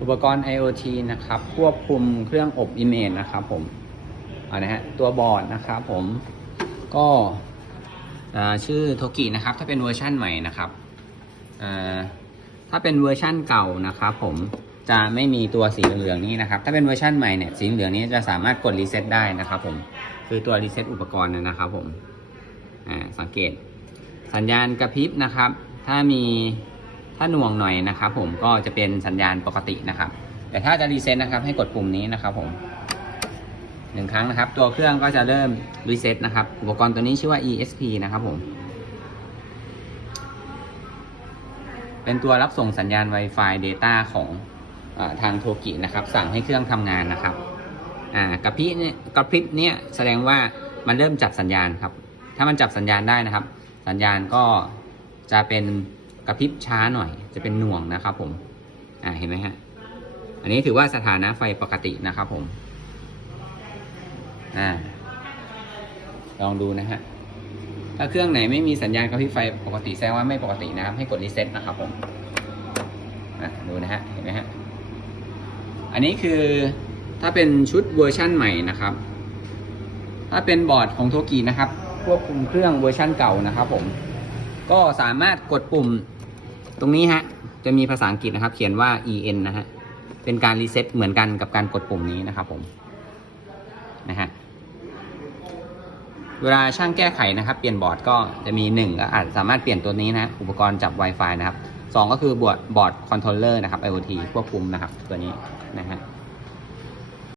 อุปกรณ์ IoT นะครับ ควบคุมเครื่องอบอิมเมจนะครับผมเอานะฮะตัวบอร์ดนะครับผมก็ชื่อโทกินะครับ ถ้าเป็นเวอร์ชั่นใหม่นะครับถ้าเป็นเวอร์ชั่นเก่านะครับ ผมจะไม่มีตัวสีเหลืองนี้นะครับ ถ้าเป็นเวอร์ชั่นใหม่เนี่ยสีเหลืองนี้จะสามารถกดรีเซ็ตได้นะครับผมคือตัวรีเซ็ตอุปกรณ์นะครับผมอ่าสังเกต สัญญาณกระพริบนะครับ ถ้ามี ถ้าหน่วงหน่อยนะครับผมก็จะเป็นสัญญาณปกตินะครับ แต่ถ้าจะรีเซ็ตนะครับให้กดปุ่มนี้นะครับผมหนึ่งครั้งนะครับ ตัวเครื่องก็จะเริ่มรีเซ็ตนะครับ อุปกรณ์ตัวนี้ชื่อว่า ESP นะครับผม เป็นตัวรับส่งสัญญาณ Wi-Fi Data ของอทางโทกินะครับ สั่งให้เครื่องทำงานนะครับกระพริบเนี่ยกระพริบเนี่ยแสดงว่ามันเริ่มจับสัญญาณครับ ถ้ามันจับสัญญาณได้นะครับ สัญญาณก็จะเป็น กระพริบช้าหน่อยจะเป็นหน่วงนะครับผมอ่าเห็นไหมฮะอันนี้ถือว่าสถานะไฟปกตินะครับผมอ่าลองดูนะฮะถ้าเครื่องไหนไม่มีสัญญาณกระพริบไฟปกติแสดงว่าไม่ปกตินะครับ ให้กดรีเซ็ตนะครับผมอะดูนะฮะเห็นไหมฮะอันนี้คือถ้าเป็นชุดเวอร์ชั่นใหม่นะครับ ถ้าเป็นบอร์ดของโทกินะครับควบคุมเครื่องเวอร์ชั่นเก่านะครับผม ก็สามารถกดปุ่ม ตรงนี้ฮะจะมีภาษาอังกฤษนะครับ เขียนว่า en นะฮะเป็นการรีเซ็ตเหมือนกันกับการกดปุ่มนี้นะครับผมนะฮะเวลาช่างแก้ไขนะครับ เปลี่ยนบอร์ดก็จะมี1ก็อาจสามารถเปลี่ยนตัวนี้นะอุปกรณ์จับ Wi-Fi นะครับสองก็คือบอร์ดบอร์ดคอนโทรลเลอร์นะครับ IoT ควบคุมนะครับตัวนี้นะฮะ